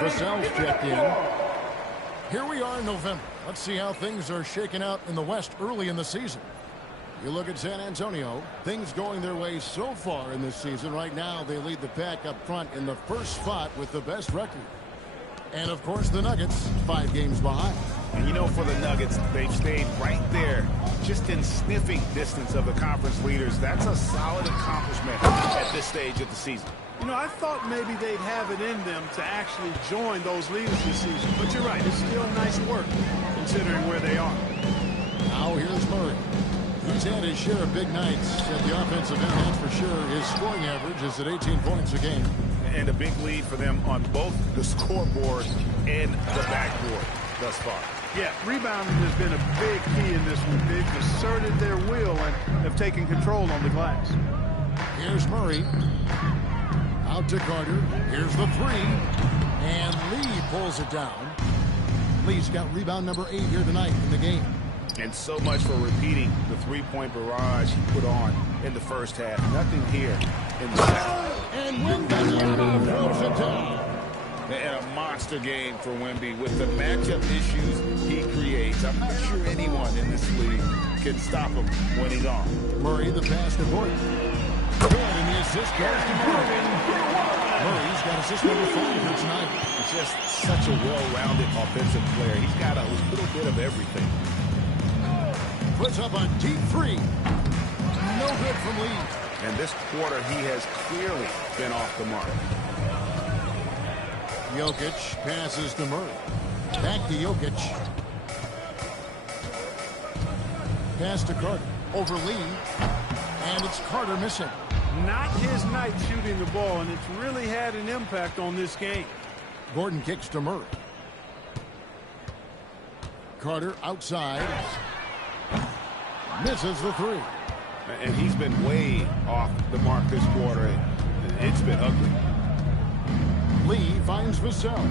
Vassell's checked in. Here we are in November. Let's see how things are shaking out in the West early in the season. You look at San Antonio, things going their way so far in this season. Right now, they lead the pack up front in the first spot with the best record. And, of course, the Nuggets, 5 games behind. And, you know, for the Nuggets, they've stayed right there, just in sniffing distance of the conference leaders. That's a solid accomplishment at this stage of the season. You know, I thought maybe they'd have it in them to actually join those leaders this season. But you're right, it's still nice work, considering where they are. Now here's Murray. He's had his share of big nights at the offensive end, that's for sure. His scoring average is at 18 points a game. And a big lead for them on both the scoreboard and the backboard thus far. Yeah, rebounding has been a big key in this one. They've asserted their will and have taken control on the glass. Here's Murray. Out to Carter. Here's the 3. And Lee pulls it down. Lee's got rebound number 8 here tonight in the game. And so much for repeating the three-point barrage he put on in the first half. Nothing here in the second. And Wemby throws it down. And a monster game for Wemby with the matchup issues he creates. I'm not sure anyone in this league can stop him when he's on. Murray, the pass to Gordon. Good, and the assist goes to Murray. Murray's got assist number 5 here tonight. Just such a well-rounded offensive player. He's got a little bit of everything. Puts up a deep 3. No good from Lee. And this quarter, he has clearly been off the mark. Jokic passes to Murray. Back to Jokic. Pass to Carter. Over Lee. And it's Carter missing. Not his night shooting the ball, and it's really had an impact on this game. Gordon kicks to Murray. Carter outside. Misses the 3. And he's been way off the mark this quarter. It's been ugly. Lee finds Vassell.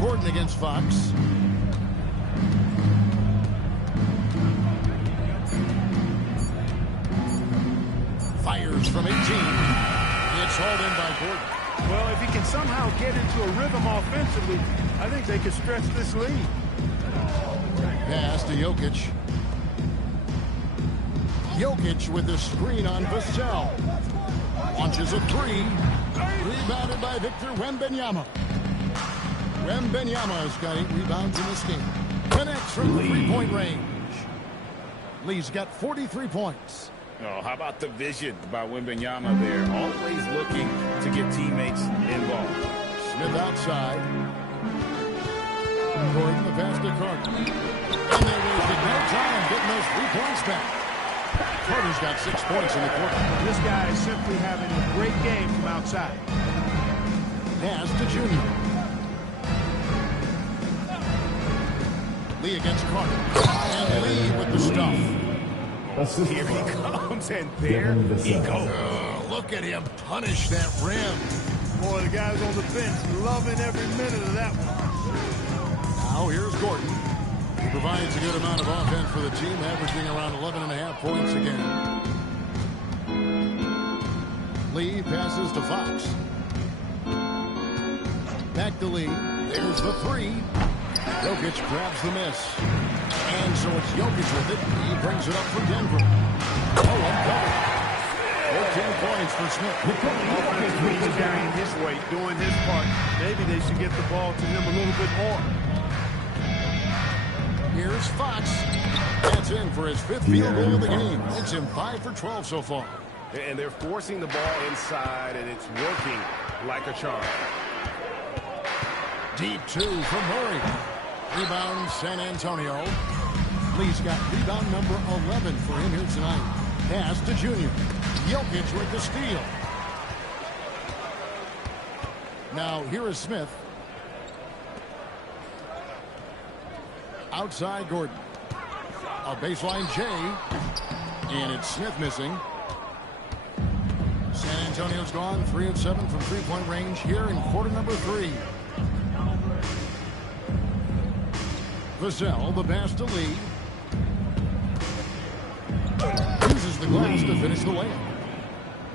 Gordon against Fox. Fires from 18. It's hauled in by Gordon. Well, if he can somehow get into a rhythm offensively, I think they could stretch this lead. Pass to Jokic. Jokic with the screen on Vassell. Launches a three. Rebounded by Victor Wembanyama. Wembanyama has got 8 rebounds in this game. Connects from the three-point range. Lee's got 43 points. Oh, how about the vision by Wembanyama there? Always looking to get teammates involved. Smith outside. Gordon the pass to Carter. And they wasted no time getting those 3 points back. Carter's got 6 points in the quarter. This guy is simply having a great game from outside. Pass to Junior. Lee against Carter. And Lee with the stuff. Here he comes, and there he goes. Look at him punish that rim. Boy, the guys on the bench loving every minute of that one. Now here's Gordon. He provides a good amount of offense for the team, averaging around 11.5 points a game. Lee passes to Fox. Back to Lee. There's the three. Jokic grabs the miss. And so it's Jokic with it. He brings it up for Denver. Oh, uncovered. 14 points for Smith. Offensively, he's carrying his weight, doing his part. Maybe they should get the ball to him a little bit more. Here's Fox. That's in for his 5th field goal of the game. Makes him 5 for 12 so far. And they're forcing the ball inside, and it's working like a charm. Deep 2 from Murray. Rebound San Antonio. Lee's got rebound number 11 for him here tonight. Pass to Junior. Jokic with the steal. Now here is Smith. Outside Gordon. A baseline J. And it's Smith missing. San Antonio's gone 3 of 7 from three-point range here in quarter number 3. Vassell, the pass to Lee. Uses the glass to finish the layup.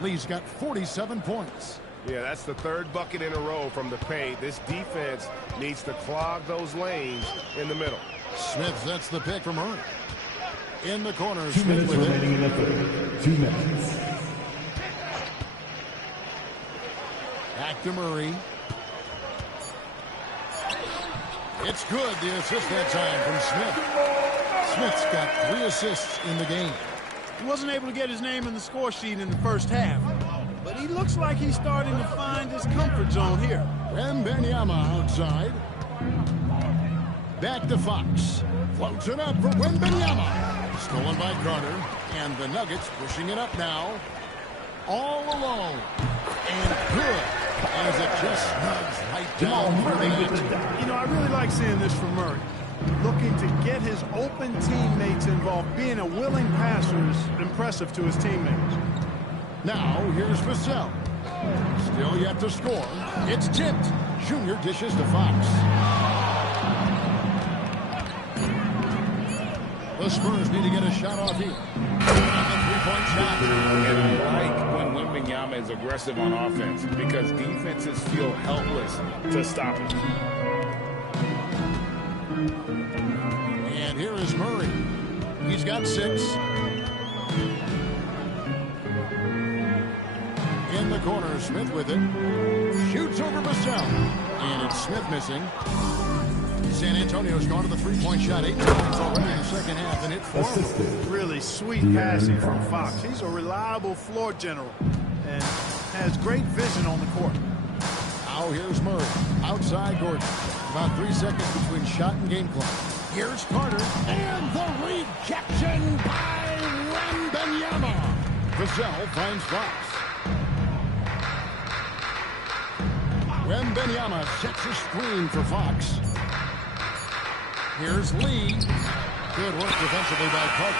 Lee's got 47 points. Yeah, that's the 3rd bucket in a row from the paint. This defense needs to clog those lanes in the middle. Smith sets the pick from Murray. In the corner, 2 Smith minutes with remaining in it. the third. 2 minutes. Back to Murray. It's good, the assist that time from Smith. Smith's got 3 assists in the game. He wasn't able to get his name in the score sheet in the first half, but he looks like he's starting to find his comfort zone here. Wembanyama outside. Back to Fox. Floats it up for Wembanyama. Stolen by Carter. And the Nuggets pushing it up now. All alone. And good. As it just snugs right down for the net. You know, I really like seeing this from Murray. Looking to get his open teammates involved. Being a willing passer is impressive to his teammates. Now, here's Vassell. Still yet to score. It's tipped. Junior dishes to Fox. The Spurs need to get a shot off here. And the three-point shot. And I like when Wembanyama is aggressive on offense because defenses feel helpless to stop him. And here is Murray. He's got 6. In the corner, Smith with it. Shoots over Vassell. And it's Smith missing. San Antonio's gone to the three-point shot 8 times already in the second half, and it formed. Really sweet passing from Fox. He's a reliable floor general and has great vision on the court. Now here's Murray. Outside Gordon. About 3 seconds between shot and game clock. Here's Carter. And the rejection by Wembanyama. Vassell finds Fox. Wembanyama sets a screen for Fox. Here's Lee. Good work defensively by Clark.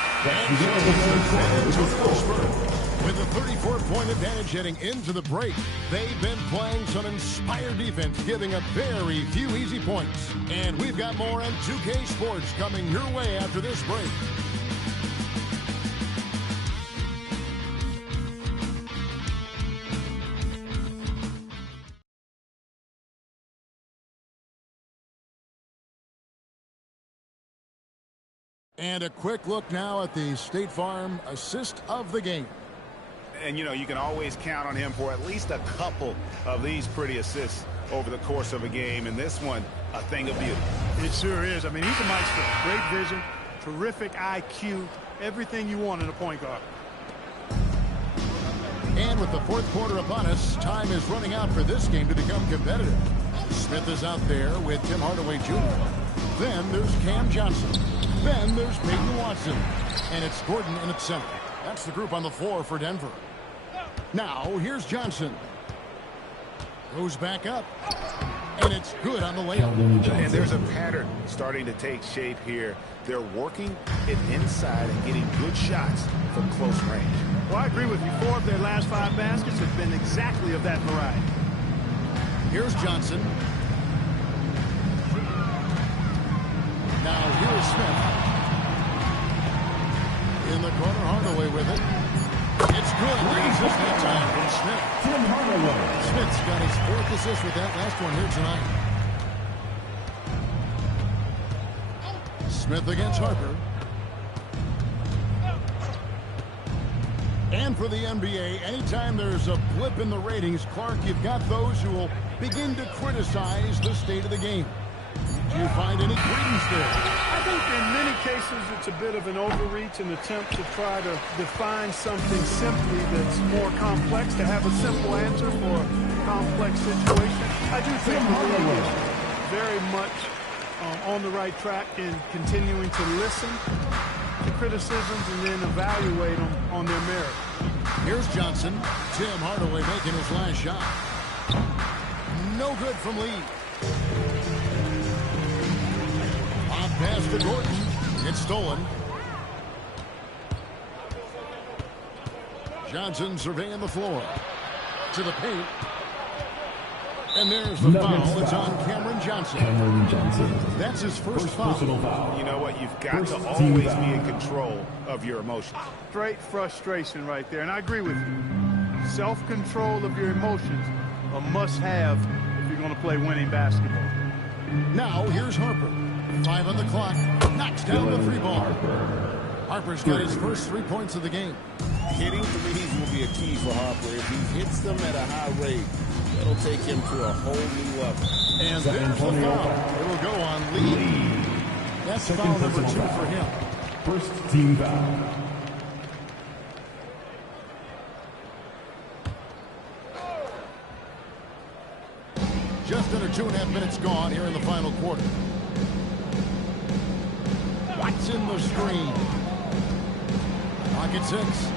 With a 34-point advantage heading into the break. They've been playing some inspired defense, giving up very few easy points. And we've got more on 2K Sports coming your way after this break. And a quick look now at the State Farm assist of the game. And, you know, you can always count on him for at least a couple of these pretty assists over the course of a game. And this one, a thing of beauty. It sure is. I mean, he's a maestro. Great vision, terrific IQ, everything you want in a point guard. And with the fourth quarter upon us, time is running out for this game to become competitive. Smith is out there with Tim Hardaway Jr. Then there's Cam Johnson. Then there's Peyton Watson. And it's Gordon in its center. That's the group on the floor for Denver. Now, here's Johnson. Goes back up. And it's good on the layup. And there's a pattern starting to take shape here. They're working it inside and getting good shots from close range. Well, I agree with you. 4 of their last 5 baskets have been exactly of that variety. Here's Johnson. Now here's Smith. In the corner, Hardaway with it. It's good. Assist that time from Smith. Tim Hardaway. Smith's got his 4th assist with that last one here tonight. Smith against Harper. And for the NBA, anytime there's a blip in the ratings, Clark, you've got those who will begin to criticize the state of the game. Do you find any credence there? I think in many cases it's a bit of an overreach, an attempt to try to define something simply that's more complex, to have a simple answer for a complex situation. I do think the league is very much on the right track in continuing to listen to criticisms and then evaluate them on their merit. Here's Johnson. Tim Hardaway making his last shot. No good from Lee. On pass to Gordon. It's stolen. Johnson surveying the floor. To the paint. And there's the foul. It's on Cameron Johnson. That's his first foul. You know what? You've got to always be in control of your emotions. Straight frustration right there. And I agree with you. Self-control of your emotions, a must-have if you're going to play winning basketball. Now here's Harper. 5 on the clock. Knocks down the 3-ball. Harper's got his first 3 points of the game. Hitting threes will be a key for Harper. If he hits them at a high rate, that'll take him to a whole new level. And there's the foul. It will go on Lee. That's foul number 2 for him. First team foul. Just under 2.5 minutes gone here in the final quarter. Watson the screen. Pocket 6.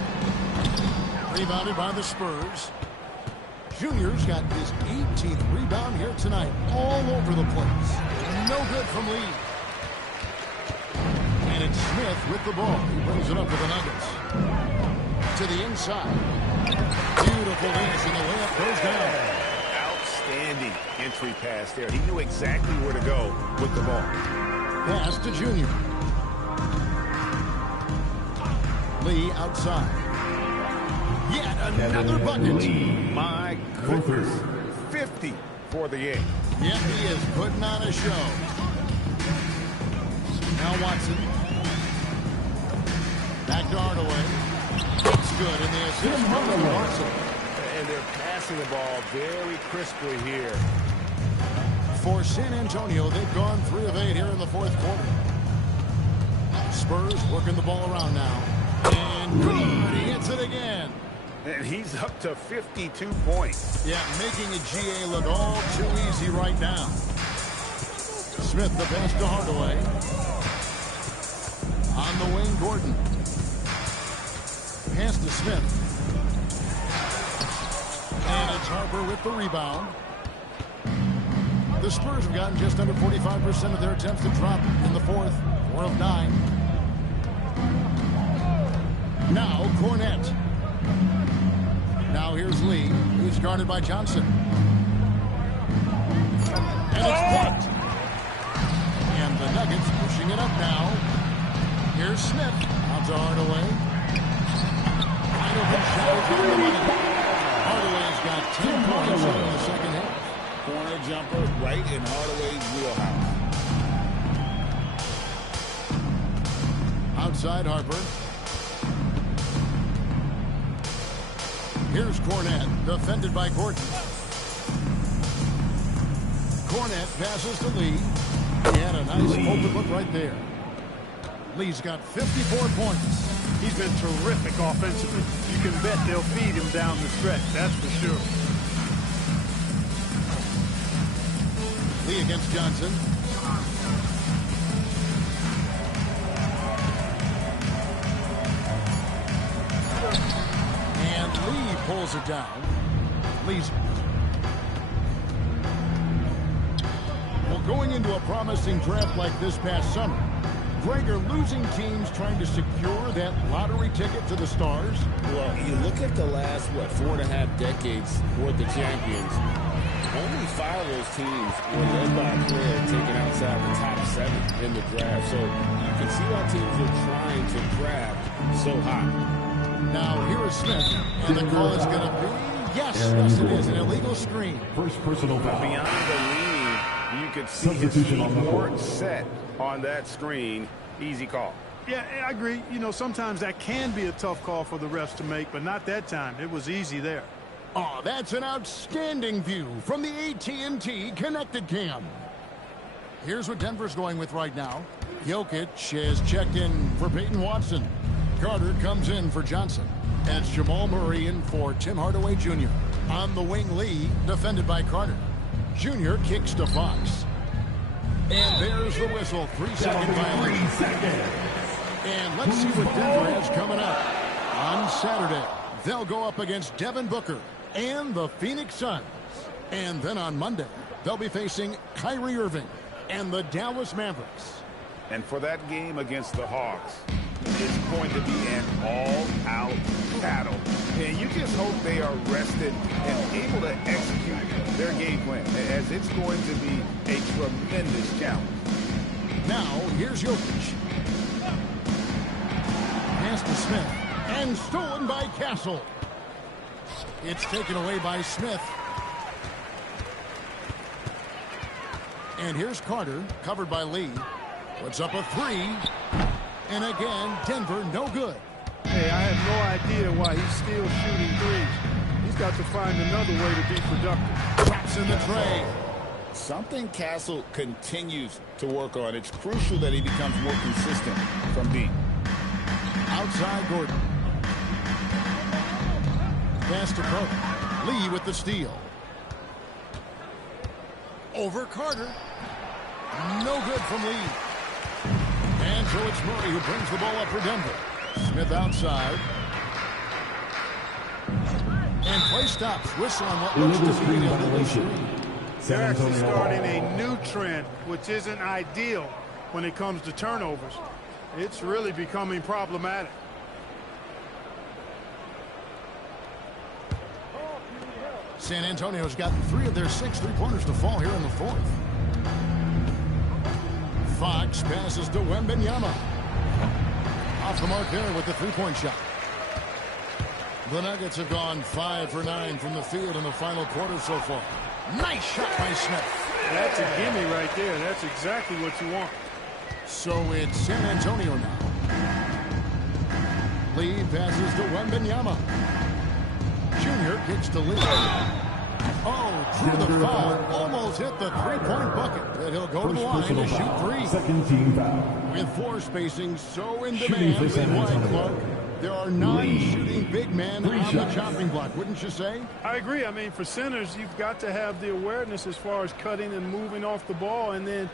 Rebounded by the Spurs. Junior's got his 18th rebound here tonight. All over the place. No good from Lee. And it's Smith with the ball. He brings it up for the Nuggets. To the inside. Beautiful dance, and the layup goes down. Outstanding entry pass there. He knew exactly where to go with the ball. Pass to Junior. Lee outside. Yet another bucket. My goodness. 50 for the game. Yet he is putting on a show. Now Watson. Back to Hardaway. It's good in the assist from Watson. And they're passing the ball very crisply here. For San Antonio, they've gone 3 of 8 here in the 4th quarter. Spurs working the ball around now. And good. He hits it again. And he's up to 52 points. Yeah, making a GA look all too easy right now. Smith the pass to Hardaway. On the wing, Gordon. Pass to Smith. And it's Harper with the rebound. The Spurs have gotten just under 45% of their attempts to drop in the 4th. 4 of 9. Cornette. Now here's Lee, who's guarded by Johnson. And it's blocked. And the Nuggets pushing it up now. Here's Smith. Out to Hardaway. Wide open shot. Hardaway's got 10 points in the second half. Corner jumper right in Hardaway's wheelhouse. Outside Harper. Here's Cornette, defended by Gordon. Cornette passes to Lee. He had a nice open look right there. Lee's got 54 points. He's been terrific offensively. You can bet they'll feed him down the stretch, that's for sure. Lee against Johnson. And Lee pulls it down. Lee's. Well, going into a promising draft like this past summer, Greg, are losing teams trying to secure that lottery ticket to the stars? Well, you look at the last, 4.5 decades worth of champions. Only 5 of those teams were led by a player taken outside the top 7 in the draft. So you can see why teams are trying to draft so high. Now, here is Smith, and the call is going to be, yes, it is, an illegal screen. First personal foul. Beyond the lead, you could see his feet set on that screen. Easy call. Yeah, I agree. You know, sometimes that can be a tough call for the refs to make, but not that time. It was easy there. Oh, that's an outstanding view from the AT&T Connected Cam. Here's what Denver's going with right now. Jokic has checked in for Peyton Watson. Carter comes in for Johnson. And it's Jamal Murray in for Tim Hardaway Jr. On the wing, Lee, defended by Carter. Jr. kicks to Fox. And there's the whistle. 3-second violation. And let's see what Denver has coming up. On Saturday, they'll go up against Devin Booker and the Phoenix Suns. And then on Monday, they'll be facing Kyrie Irving and the Dallas Mavericks. And for that game against the Hawks, it's going to be an all-out battle. And you just hope they are rested and able to execute their game plan, as it's going to be a tremendous challenge. Now, here's Jokic. Pass to Smith. And stolen by Castle. It's taken away by Smith. And here's Carter, covered by Lee. Puts up a 3. And again, Denver no good. Hey, I have no idea why he's still shooting threes. He's got to find another way to be productive. Drops in the tray. Something Castle continues to work on. It's crucial that he becomes more consistent from deep. Outside Gordon. Pass to Carter. Lee with the steal. Over Carter. No good from Lee. And so it's Murray who brings the ball up for Denver. Smith outside. And play stops. Whistle on what looks to be an illegal screen. They're actually starting a new trend, which isn't ideal when it comes to turnovers. It's really becoming problematic. San Antonio's gotten 3 of their 6 three-pointers to fall here in the 4th. Fox passes to Wembanyama. Off the mark there with the three-point shot. The Nuggets have gone 5 for 9 from the field in the final quarter so far. Nice shot by Smith. That's a gimme right there. That's exactly what you want. So it's San Antonio now. Lee passes to Wembanyama. Junior kicks to Lee. Oh, drew the foul. Almost hit the three-point bucket. But he'll go to the line to shoot 3. Second team foul. With floor spacing so in demand, league-wide, Clark, there are 9 shooting big men on the chopping block, wouldn't you say? I agree. I mean, for centers, you've got to have the awareness as far as cutting and moving off the ball and then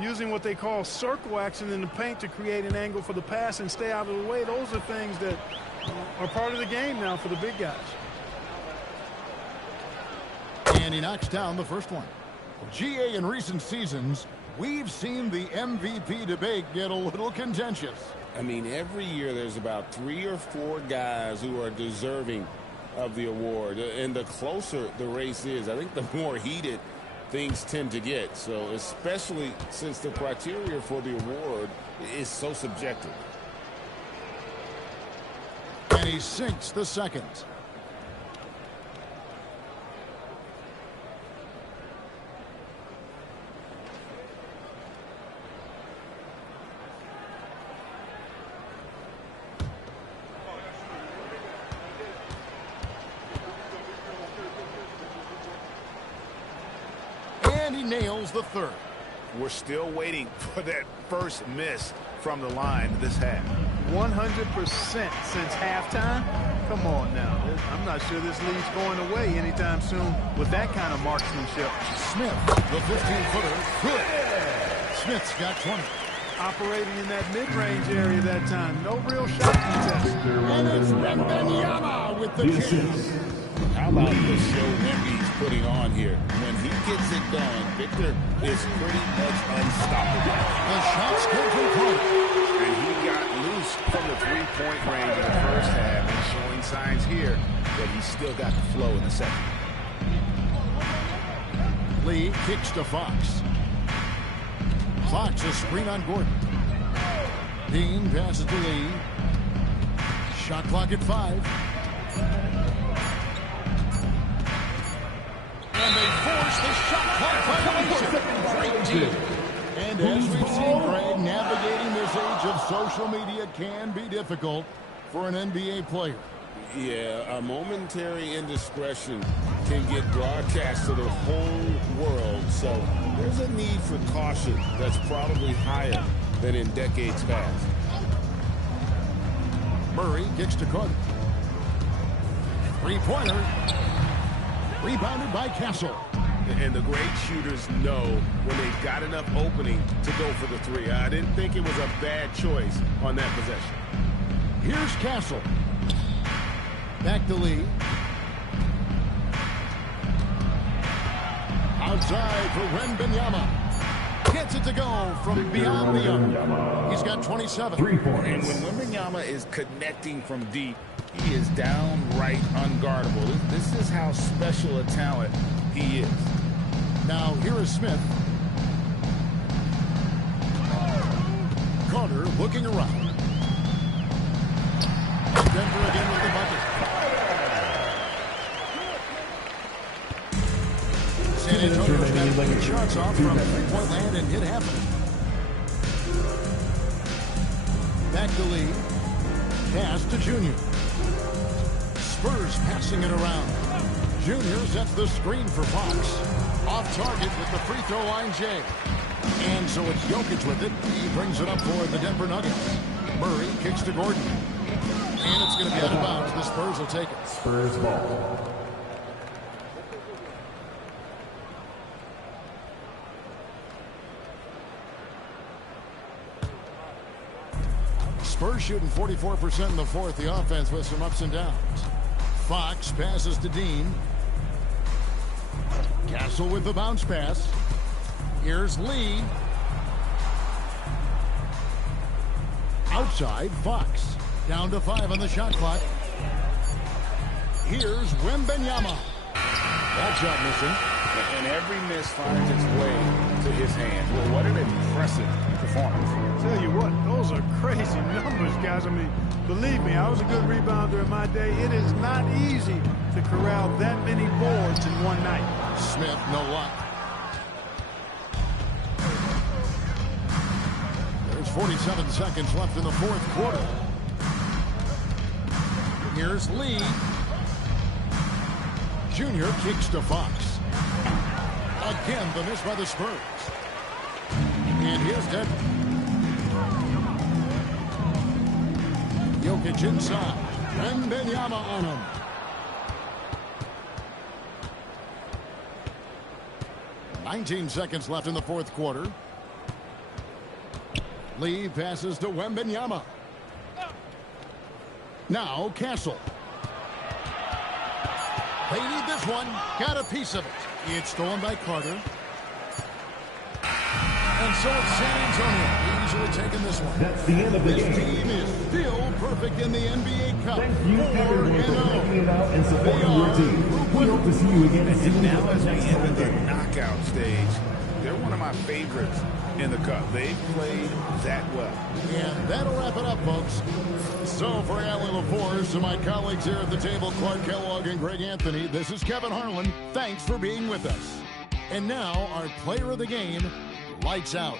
using what they call circle action in the paint to create an angle for the pass and stay out of the way. Those are things that are part of the game now for the big guys. And he knocks down the first one. GA, in recent seasons, we've seen the MVP debate get a little contentious. I mean, every year there's about 3 or 4 guys who are deserving of the award. And the closer the race is, I think the more heated things tend to get. So especially since the criteria for the award is so subjective. And he sinks the second. And he nails the third. We're still waiting for that first miss from the line this half. 100% since halftime. Come on now. I'm not sure this lead's going away anytime soon with that kind of marksmanship. Smith, the 15-footer, good. Smith's got 20. Operating in that mid-range area that time. No real shot contest. And it's Wembanyama with the chase. How about the show Wemby's putting on here? When he gets it going, Victor is pretty much unstoppable. The shot's good from Carter. And he got loose from the three-point range in the first half and showing signs here that he's still got the flow in the second. Lee kicks to Fox. Fox a screen on Gordon. Dean passes to Lee. Shot clock at 5. And they force the shot clock violation. Great team. And as we've seen, Greg, navigating this age of social media can be difficult for an NBA player. Yeah, a momentary indiscretion can get broadcast to the whole world. So there's a need for caution that's probably higher than in decades past. Murray kicks to Carter. Three-pointer. Rebounded by Castle. And the great shooters know when they've got enough opening to go for the three. I didn't think it was a bad choice on that possession. Here's Castle. Back to Lee. Outside for Wembanyama. Gets it to go from beyond the arc. He's got 27. 3 And points. when Wembanyama is connecting from deep, he is downright unguardable. This is how special a talent he is. Now here is Smith. Carter looking around. Denver again with the bucket. San Antonio's got to get shots off from three-point land and hit half of it. Back to Lee. Pass to Junior. Spurs passing it around. Junior sets the screen for Fox. Off target with the free throw line, Jay. And so it's Jokic with it. He brings it up for the Denver Nuggets. Murray kicks to Gordon. And it's going to be out of bounds. The Spurs will take it. Spurs ball. Spurs shooting 44% in the fourth. The offense with some ups and downs. Fox passes to Dean. Castle with the bounce pass. Here's Lee. Outside, Fox. Down to 5 on the shot clock. Here's Wembanyama. That shot missing. And every miss finds its way to his hand. Well, what an impressive performance. Tell you what, those are crazy numbers, guys. I mean, believe me, I was a good rebounder in my day. It is not easy to corral that many boards in one night. Smith, no luck. There's 47 seconds left in the fourth quarter. Here's Lee. Junior kicks to Fox. Again, the miss by the Spurs. And here's Denver. Jokic inside. Wembanyama on him. $19 seconds left in the fourth quarter. Lee passes to Wembanyama. Now Castle. They need this one. Got a piece of it. It's stolen by Carter. And so it's San Antonio. easily taken this one. That's the end of the This game. team is still perfect in the NBA Cup. Thank you everyone for checking it out and supporting your team. We hope to see you again And soon. now as we Next enter the Thursday. knockout stage, they're one of my favorites in the Cup. They've played that well. And that'll wrap it up, folks. So for Allie LaForce and my colleagues here at the table, Clark Kellogg and Greg Anthony, this is Kevin Harlan. Thanks for being with us. And now our player of the game, Lights Out.